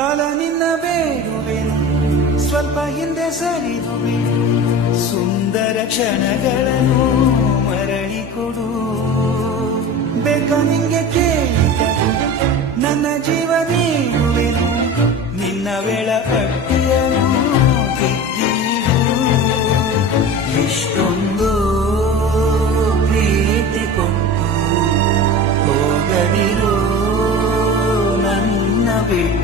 ಕಾಲ ನಿನ್ನ ಬೇಡುವೆನು, ಸ್ವಲ್ಪ ಹಿಂದೆ ಸರಿದುವೆ, ಸುಂದರ ಕ್ಷಣಗಳನ್ನು ಮರಳಿ ಕೊಡು. ಬೇಕ ನಿಂಗೆ ಕೇಳಿದ ನನ್ನ ಜೀವ ನೀಡುವೆನು, ನಿನ್ನ ವೇಳಾಪಟ್ಟಿಯನ್ನು ತಿದ್ದಿಡು. ಇಷ್ಟೊಂದು ಪ್ರೀತಿ ಕೊಟ್ಟು ಹೋಗದಿರು ನನ್ನ ಬಿಟ್ಟು.